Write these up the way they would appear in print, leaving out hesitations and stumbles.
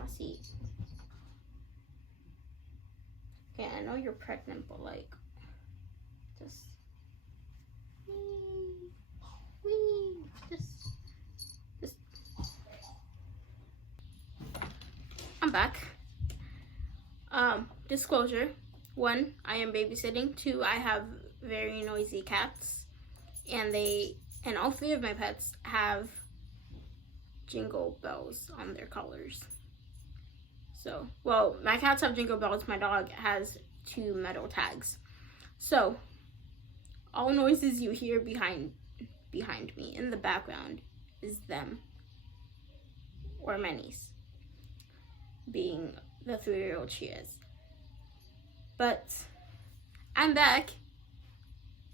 messy. Okay, I know you're pregnant, but like, just I'm back. Disclosure: 1, I am babysitting. 2, I have very noisy cats, and all 3 of my pets have jingle bells on their collars. So, well, my cats have jingle bells. My dog has 2 metal tags. So, all noises you hear behind me in the background is them, or my niece, being the 3-year-old she is. But I'm back.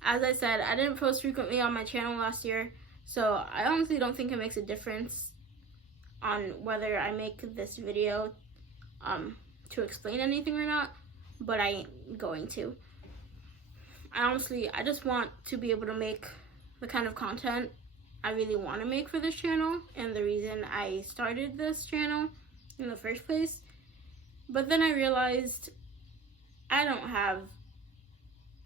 As I said, I didn't post frequently on my channel last year, so I honestly don't think it makes a difference on whether I make this video to explain anything or not, but I ain't going to. I just want to be able to make the kind of content I really want to make for this channel, and the reason I started this channel in the first place. But then I realized I don't have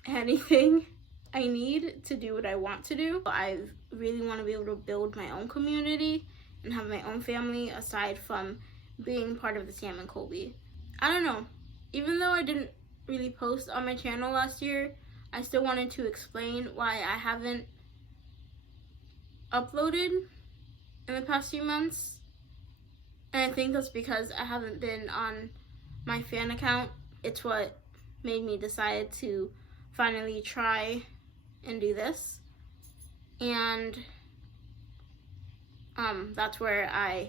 anything I need to do what I want to do. I really want to be able to build my own community and have my own family aside from being part of the Sam and Colby. I don't know. Even though I didn't really post on my channel last year, I still wanted to explain why I haven't uploaded in the past few months. And I think that's because I haven't been on my fan account. It's what made me decide to finally try and do this. And that's where I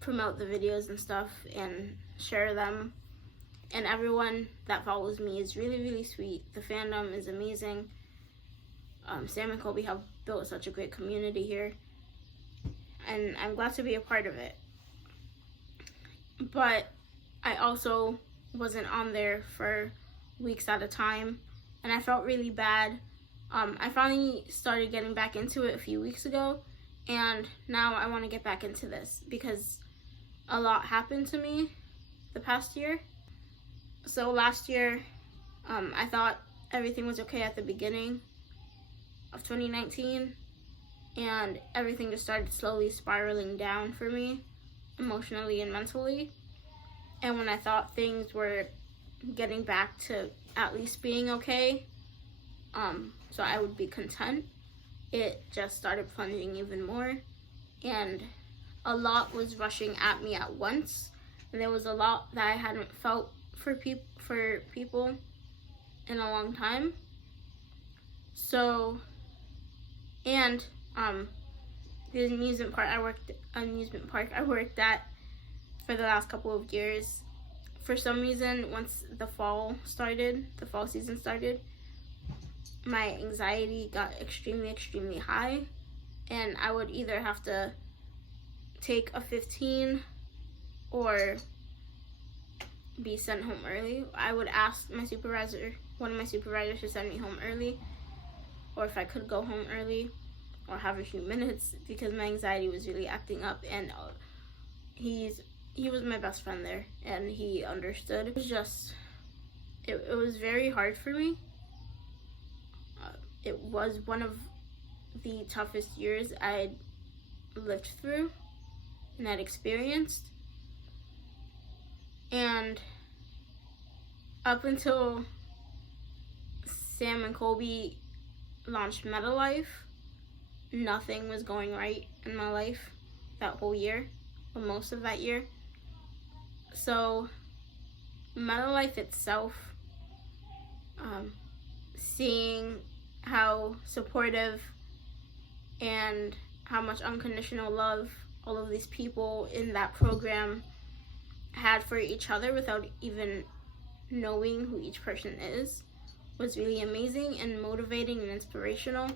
promote the videos and stuff and share them. And everyone that follows me is really, really sweet. The fandom is amazing. Sam and Colby have built such a great community here, and I'm glad to be a part of it. But I also wasn't on there for weeks at a time, and I felt really bad. I finally started getting back into it a few weeks ago, and now I want to get back into this because a lot happened to me the past year. So last year, I thought everything was okay at the beginning of 2019, and everything just started slowly spiraling down for me, emotionally and mentally. And when I thought things were getting back to at least being okay, so I would be content, it just started plunging even more, and a lot was rushing at me at once, and there was a lot that I hadn't felt for people in a long time. So, and the amusement park I worked at for the last couple of years, for some reason, once the fall season started, my anxiety got extremely high, and I would either have to take a 15 or be sent home early. I would ask one of my supervisors to send me home early, or if I could go home early or have a few minutes, because my anxiety was really acting up. And he was my best friend there, and he understood. It was just, it was very hard for me. It was one of the toughest years I'd lived through and I'd experienced. And up until Sam and Colby launched Meta Life, nothing was going right in my life that whole year, or most of that year. So Meta Life itself, seeing how supportive and how much unconditional love all of these people in that program had for each other without even knowing who each person is, was really amazing and motivating and inspirational.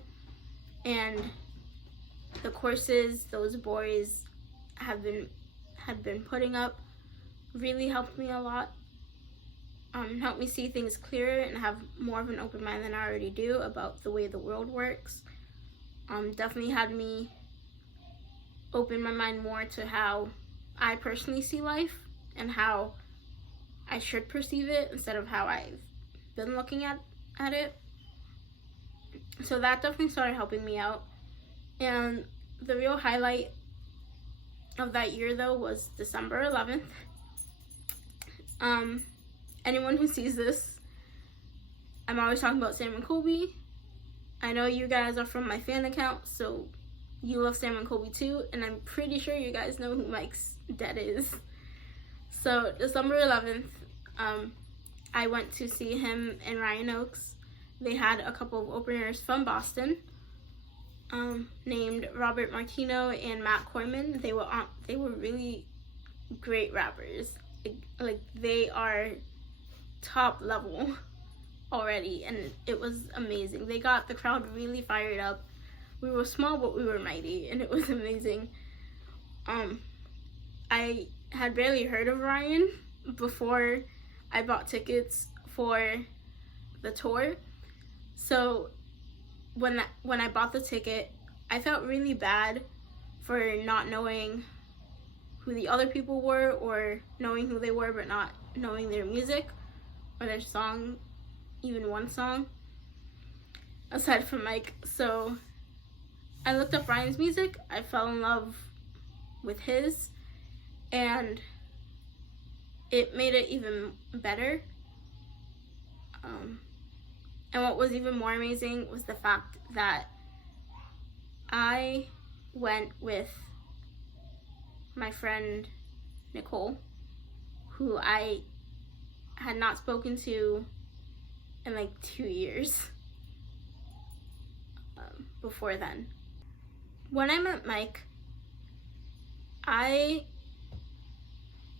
And the courses those boys had been putting up really helped me a lot. Helped me see things clearer and have more of an open mind than I already do about the way the world works. Definitely had me open my mind more to how I personally see life and how I should perceive it instead of how I've been looking at it. So that definitely started helping me out. And the real highlight of that year, though, was December 11th. Anyone who sees this, I'm always talking about Sam and Colby. I know you guys are from my fan account, so you love Sam and Colby too, and I'm pretty sure you guys know who Mike's dad is. So December 11th, I went to see him in Ryan Oaks. They had a couple of openers from Boston, named Robert Martino and Matt Koyman. They were really great rappers. Like, they are top level already, and it was amazing. They got the crowd really fired up. We were small, but we were mighty, and it was amazing. I had barely heard of Ryan before I bought tickets for the tour. So when I bought the ticket, I felt really bad for not knowing who the other people were, or knowing who they were but not knowing their music or their song, even one song aside from Mike. So I looked up Ryan's music. I fell in love with his, and it made it even better. And what was even more amazing was the fact that I went with my friend Nicole, who I had not spoken to in like 2 years before then. When I met Mike, I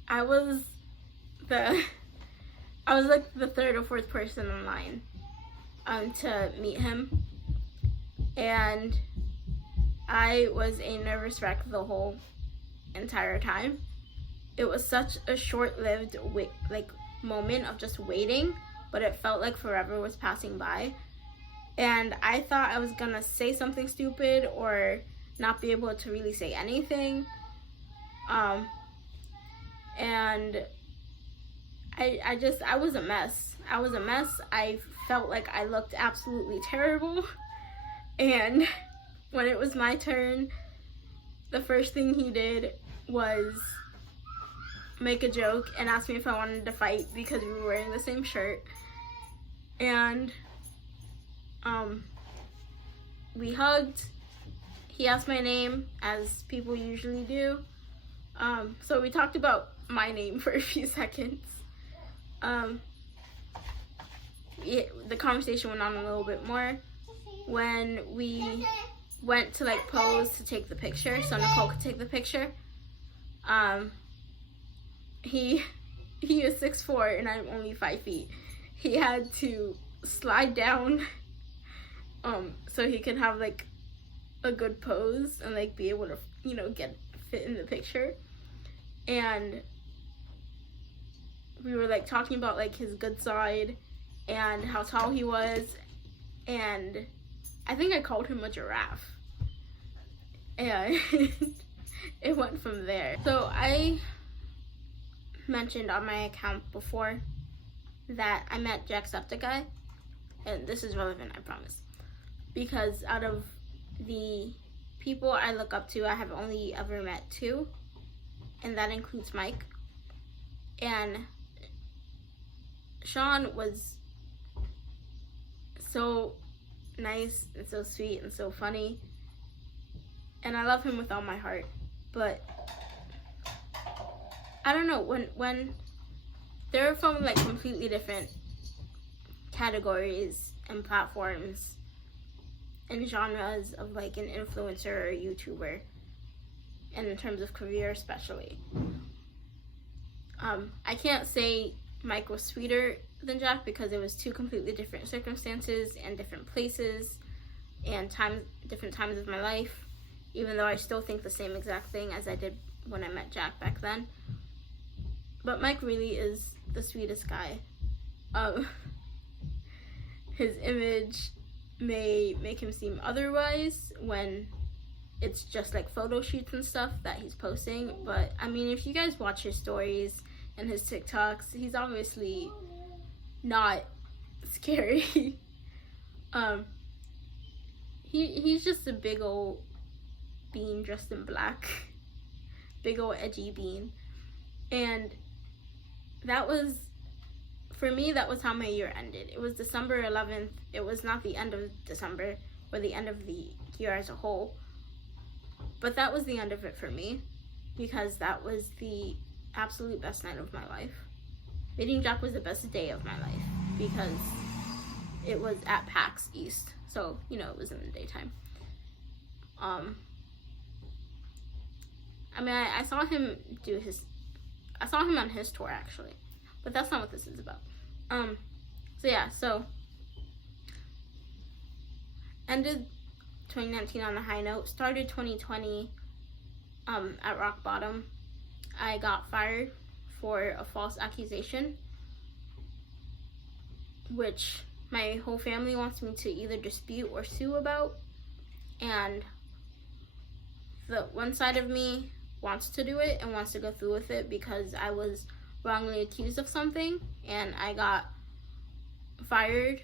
was like the third or fourth person in line to meet him, and I was a nervous wreck the whole entire time. It was such a short-lived moment of just waiting, but it felt like forever was passing by. And I thought I was gonna say something stupid or not be able to really say anything. And I was a mess. I felt like I looked absolutely terrible. And when it was my turn, the first thing he did was make a joke and ask me if I wanted to fight because we were wearing the same shirt. And we hugged. He asked my name, as people usually do. So we talked about my name for a few seconds. The conversation went on a little bit more when we went to like pose to take the picture so Nicole could take the picture. He is 6'4" and I'm only 5 feet. He had to slide down so he could have like a good pose and like be able to, you know, fit in the picture. And we were like talking about like his good side and how tall he was, and I think I called him a giraffe, and it went from there. So I mentioned on my account before that I met Jacksepticeye, and this is relevant, I promise, because out of the people I look up to, I have only ever met 2, and that includes Mike. And Sean was so nice and so sweet and so funny, and I love him with all my heart. But I don't know, when they're from like completely different categories and platforms and genres of like an influencer or a YouTuber, and in terms of career especially, I can't say Mike was sweeter than Jack because it was 2 completely different circumstances and different places and different times of my life, even though I still think the same exact thing as I did when I met Jack back then. But Mike really is the sweetest guy. His image may make him seem otherwise when it's just like photo shoots and stuff that he's posting, but I mean, if you guys watch his stories and his TikToks. He's obviously not scary. He's just a big old bean dressed in black. Big old edgy bean. And that was, for me, that was how my year ended. It was December 11th. It was not the end of December or the end of the year as a whole. But that was the end of it for me, because that was the absolute best night of my life. Meeting Jack was the best day of my life because it was at PAX East. So, you know, it was in the daytime. I mean, I saw him on his tour, actually. But that's not what this is about. So ended 2019 on a high note. Started 2020 at rock bottom. I got fired for a false accusation, which my whole family wants me to either dispute or sue about. And the one side of me wants to do it and wants to go through with it because I was wrongly accused of something and I got fired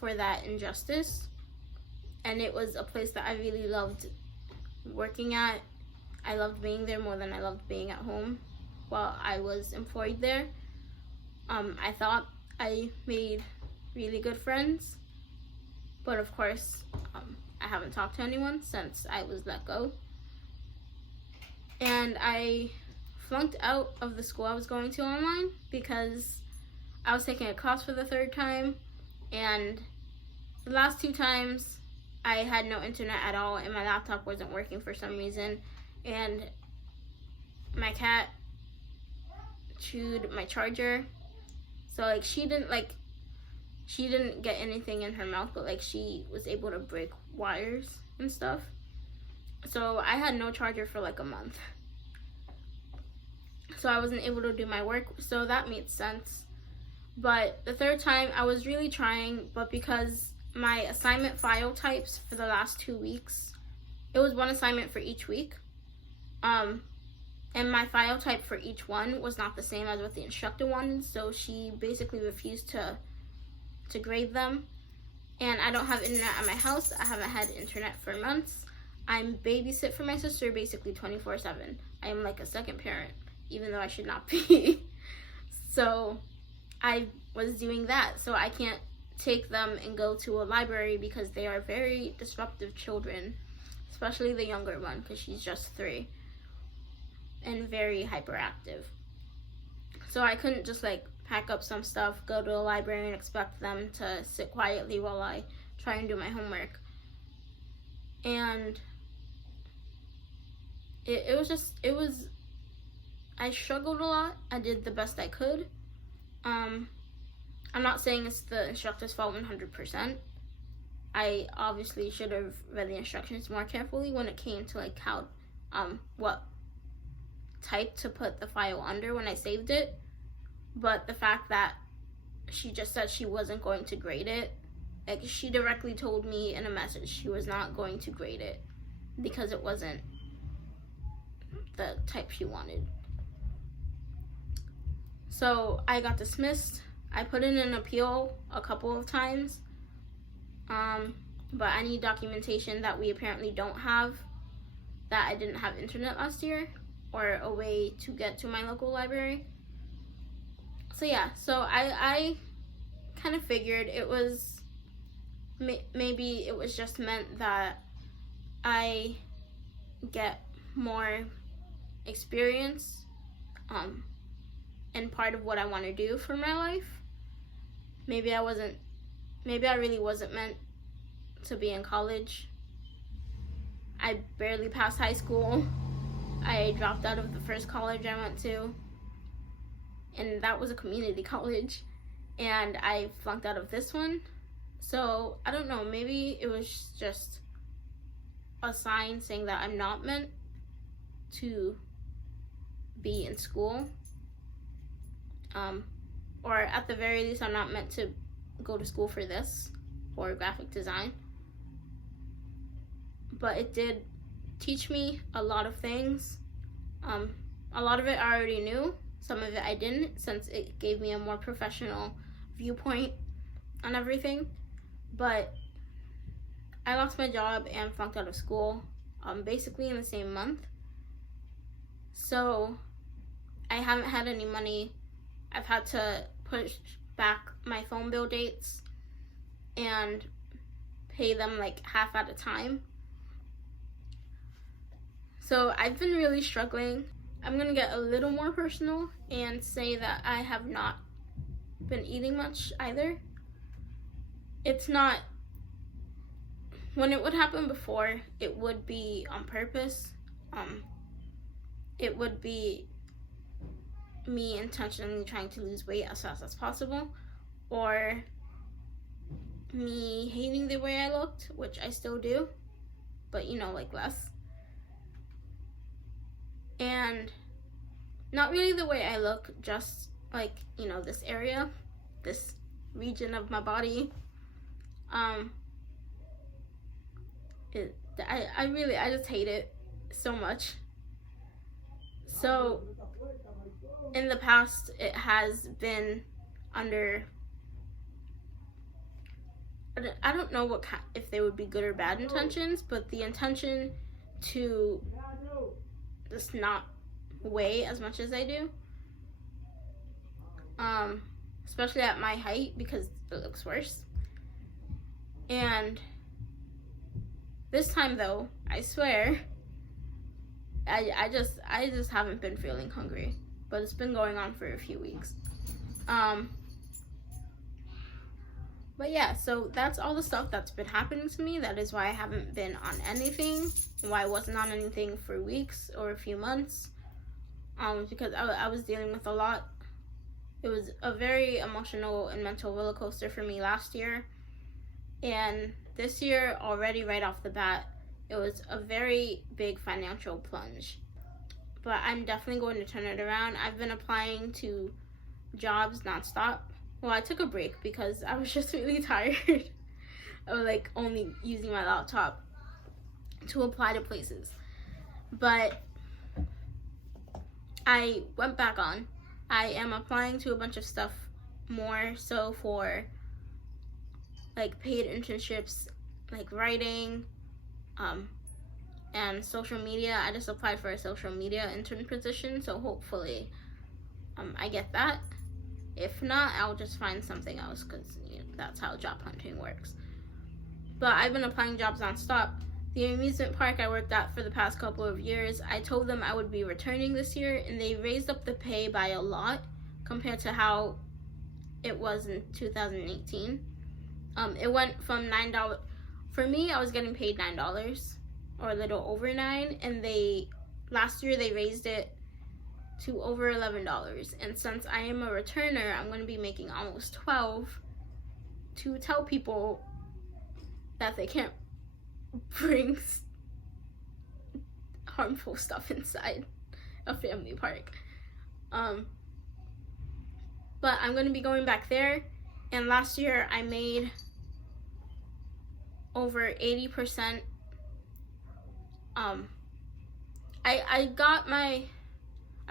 for that injustice. And it was a place that I really loved working at. I loved being there more than I loved being at home while I was employed there. I thought I made really good friends, but of course, I haven't talked to anyone since I was let go. And I flunked out of the school I was going to online because I was taking a class for the third time, and the last 2 times I had no internet at all and my laptop wasn't working for some reason, and my cat chewed my charger. So like she didn't get anything in her mouth, but like she was able to break wires and stuff. So I had no charger for like a month. So I wasn't able to do my work, so that made sense. But the third time I was really trying, but because my assignment file types for the last 2 weeks, it was 1 assignment for each week. And my file type for each one was not the same as what the instructor wanted, so she basically refused to grade them. And I don't have internet at my house. I haven't had internet for months. I'm babysit for my sister basically 24/7. I am like a second parent, even though I should not be. So I was doing that. So I can't take them and go to a library because they are very disruptive children, especially the younger one because she's just 3 and very hyperactive. So I couldn't just like pack up some stuff, go to a library and expect them to sit quietly while I try and do my homework. And I struggled a lot. I did the best I could. I'm not saying it's the instructor's fault 100%. I obviously should have read the instructions more carefully when it came to like how, what type to put the file under when I saved it. But the fact that she just said she wasn't going to grade it, like she directly told me in a message she was not going to grade it because it wasn't the type she wanted. So I got dismissed. I put in an appeal a couple of times, but I need documentation that we apparently don't have, that I didn't have internet last year or a way to get to my local library. So yeah, so I kind of figured it was, maybe it was just meant that I get more experience and part of what I want to do for my life. Maybe I really wasn't meant to be in college. I barely passed high school. I dropped out of the first college I went to, and that was a community college, and I flunked out of this one. So I don't know, maybe it was just a sign saying that I'm not meant to be in school, or at the very least I'm not meant to go to school for this, for graphic design. But it did teach me a lot of things. A lot of it I already knew, some of it I didn't, since it gave me a more professional viewpoint on everything. But I lost my job and flunked out of school basically in the same month. So I haven't had any money. I've had to push back my phone bill dates and pay them like half at a time. So I've been really struggling. I'm gonna get a little more personal and say that I have not been eating much either. It's not, when it would happen before, it would be on purpose. It would be me intentionally trying to lose weight as fast as possible, or me hating the way I looked, which I still do, but like less. And not really the way I look, just like, this area, this region of my body. I just hate it so much. So in the past, it has been under, I don't know what if they would be good or bad intentions, but the intention to just not weigh as much as I do, especially at my height, because it looks worse. And this time though, I swear, I just haven't been feeling hungry, but it's been going on for a few weeks. But yeah, so that's all the stuff that's been happening to me. That is why I haven't been on anything, why I wasn't on anything for weeks or a few months, because I was dealing with a lot. It was a very emotional and mental roller coaster for me last year, and this year already right off the bat, it was a very big financial plunge. But I'm definitely going to turn it around. I've been applying to jobs nonstop. Well, I took a break because I was just really tired of like only using my laptop to apply to places. But I went back on. I am applying to a bunch of stuff more so for like paid internships, like writing, and social media. I just applied for a social media intern position, so hopefully I get that. If not, I'll just find something else, because that's how job hunting works. But I've been applying jobs nonstop. The amusement park I worked at for the past couple of years, I told them I would be returning this year, and they raised up the pay by a lot compared to how it was in 2018. It went from $9. For me, I was getting paid $9 or a little over $9, and last year they raised it to over $11. And since I am a returner, I'm going to be making almost $12 to tell people that they can't bring harmful stuff inside a family park. But I'm going to be going back there, and last year I made over 80%. I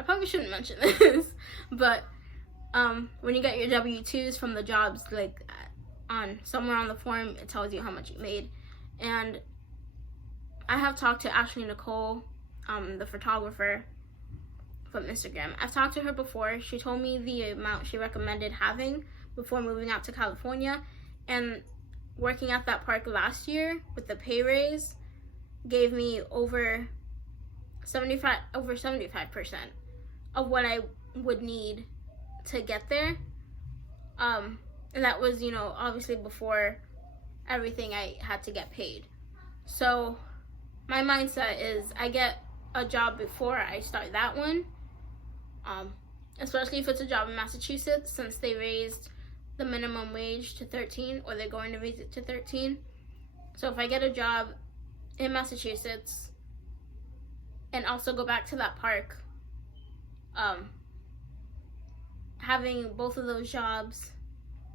probably shouldn't mention this, but when you get your W-2s from the jobs, like somewhere on the form, it tells you how much you made. And I have talked to Ashley Nicole, the photographer from Instagram. I've talked to her before. She told me the amount she recommended having before moving out to California, and working at that park last year with the pay raise gave me over 75% of what I would need to get there. And that was, obviously before everything I had to get paid. So my mindset is I get a job before I start that one, especially if it's a job in Massachusetts, since they raised the minimum wage to 13, or they're going to raise it to 13. So if I get a job in Massachusetts and also go back to that park, having both of those jobs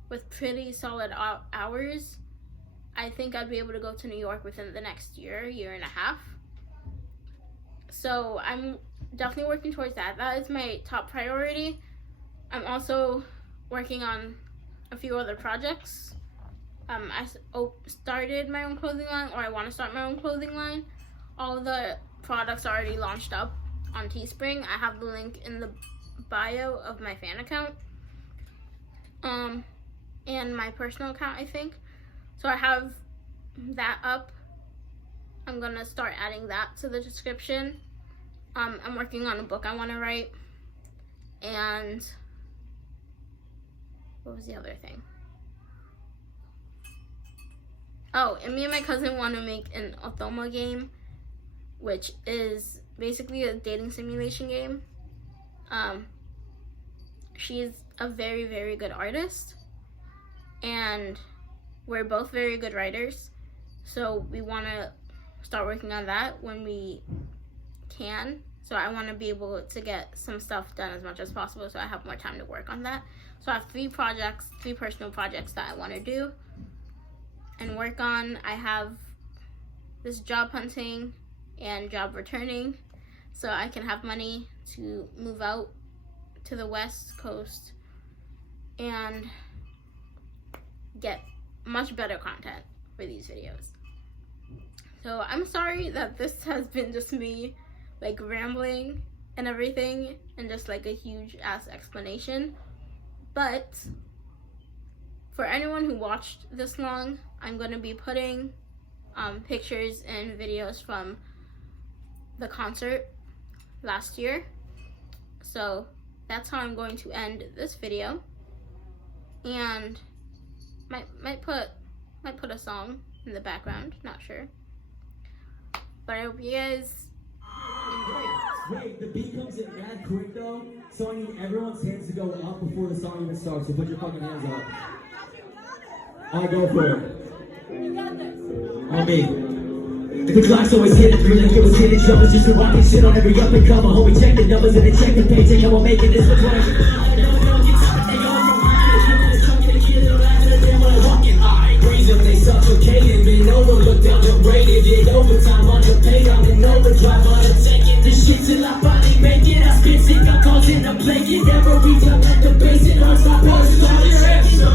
with pretty solid hours, I think I'd be able to go to New York within the next year and a half. So I'm definitely working towards that. That is my top priority. I'm also working on a few other projects. I started my own clothing line, or I want to start my own clothing line. All of the products are already launched up on Teespring. I have the link in the bio of my fan account, and my personal account, I think. So I have that up. I'm gonna start adding that to the description. I'm working on a book I want to write, and what was the other thing? Oh, and me and my cousin want to make an Othoma game, which is basically a dating simulation game. She's a very, very good artist, and we're both very good writers, so we want to start working on that when we can. So I want to be able to get some stuff done as much as possible, so I have more time to work on that. So I have 3 personal projects that I want to do and work on. I have this job hunting and job returning, so I can have money to move out to the West Coast and get much better content for these videos. So I'm sorry that this has been just me like rambling and everything, and just like a huge ass explanation. But for anyone who watched this long, I'm going to be putting pictures and videos from the concert last year. So that's how I'm going to end this video, and might put a song in the background, not sure. But I hope you guys enjoy it. Wait, the beat comes in mad quick though, so I need everyone's hands to go up before the song even starts, so put your fucking hands up. I'll go for it. On me. The clock's always hitting through like it was hitting jumpers, just a rocking shit on every up and comer. Homie, check the numbers and then check the paycheck, and we're making this for pleasure. They suffocated, been overlooked, underrated. Did overtime, underpaid, I'm in overdrive, undertaking the shit till I finally make it. I spit sick, I'm causing a plague. Every time at the base, it hurts my voice. All your hands up.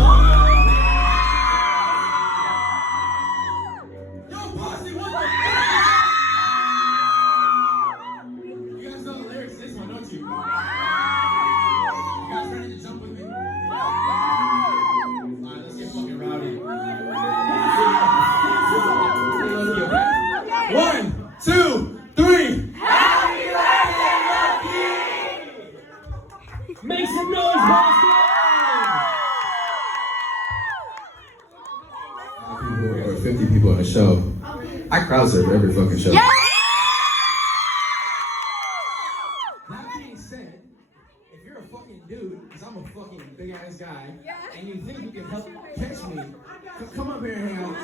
Yo, Boston, what the fuck? You guys know the lyrics to this one, don't you? You guys ready to jump with me? Alright, let's get fucking rowdy. 1, 2, 3. Happy birthday, Lucky! Make some noise, Boston! Or 50 people on the show. I crowd surf every fucking show. Yeah! That being said, if you're a fucking dude, because I'm a fucking big ass guy, and you think you can help catch me, come up here and hang out.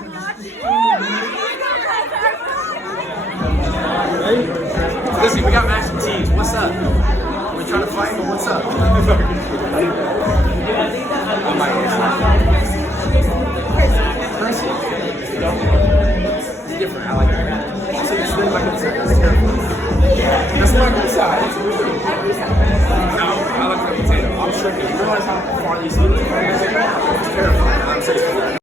Listen, we got matching teams. What's up? We're trying to fight, but what's up? It's different. I like that. Also, it's really like that's not good side. No, I like the potato. I'm sure you realize how far these people are. It's terrifying. I'm serious.